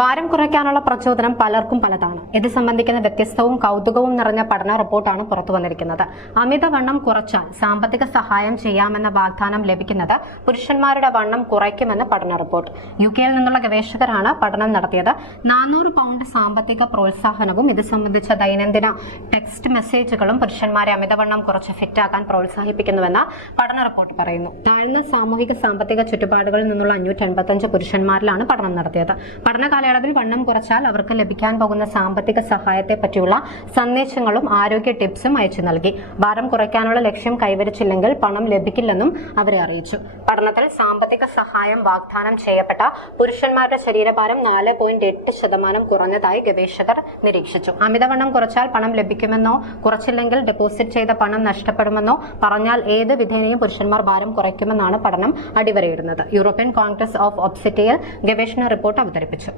ഭാരം കുറയ്ക്കാനുള്ള പ്രചോദനം പലർക്കും പലതാണ്. ഇത് സംബന്ധിക്കുന്ന വ്യത്യസ്തവും കൗതുകവും നിറഞ്ഞ പഠന റിപ്പോർട്ടാണ് പുറത്തു വന്നിരിക്കുന്നത്. അമിതവണ്ണം കുറച്ചാൽ സാമ്പത്തിക സഹായം ചെയ്യാമെന്ന വാഗ്ദാനം ലഭിക്കുന്നത് പുരുഷന്മാരുടെ വണ്ണം കുറയ്ക്കുമെന്ന് പഠന റിപ്പോർട്ട്. യു കെയിൽ നിന്നുള്ള ഗവേഷകരാണ് പഠനം നടത്തിയത്. നാനൂറ് പൗണ്ട് സാമ്പത്തിക പ്രോത്സാഹനവും ഇത് സംബന്ധിച്ച ദൈനംദിന ടെക്സ്റ്റ് മെസ്സേജുകളും പുരുഷന്മാരെ അമിതവണ്ണം കുറച്ച് ഫിറ്റാക്കാൻ പ്രോത്സാഹിപ്പിക്കുന്നുവെന്ന് പഠന റിപ്പോർട്ട് പറയുന്നു. താഴ്ന്ന സാമൂഹിക സാമ്പത്തിക ചുറ്റുപാടുകളിൽ നിന്നുള്ള അഞ്ഞൂറ്റി അൻപത്തഞ്ച് പുരുഷന്മാരിലാണ് പഠനം നടത്തിയത്. പഠന കാലയളവിൽ വണ്ണം കുറച്ചാൽ അവർക്ക് ലഭിക്കാൻ പോകുന്ന സാമ്പത്തിക സഹായത്തെ പറ്റിയുള്ള സന്ദേശങ്ങളും ആരോഗ്യ ടിപ്സും അയച്ചു നൽകി. ഭാരം കുറയ്ക്കാനുള്ള ലക്ഷ്യം കൈവരിച്ചില്ലെങ്കിൽ പണം ലഭിക്കില്ലെന്നും അവരെ അറിയിച്ചു. പഠനത്തിൽ സാമ്പത്തിക സഹായം വാഗ്ദാനം ചെയ്യപ്പെട്ട പുരുഷന്മാരുടെ ശരീരഭാരം നാല് പോയിന്റ് എട്ട് ശതമാനം കുറഞ്ഞതായി ഗവേഷകർ നിരീക്ഷിച്ചു. അമിതവണ്ണം കുറച്ചാൽ പണം ലഭിക്കുമെന്നോ കുറച്ചില്ലെങ്കിൽ ഡെപ്പോസിറ്റ് ചെയ്ത പണം നഷ്ടപ്പെടുമെന്നോ പറഞ്ഞാൽ ഏത് വിധേനയും പുരുഷന്മാർ ഭാരം കുറയ്ക്കുമെന്നാണ് പഠനം അടിവരയിടുന്നത്. യൂറോപ്യൻ കോൺഗ്രസ് ഓഫ് ഒബ്സിറ്റിയിൽ ഗവേഷണ റിപ്പോർട്ട് അവതരിപ്പിച്ചു.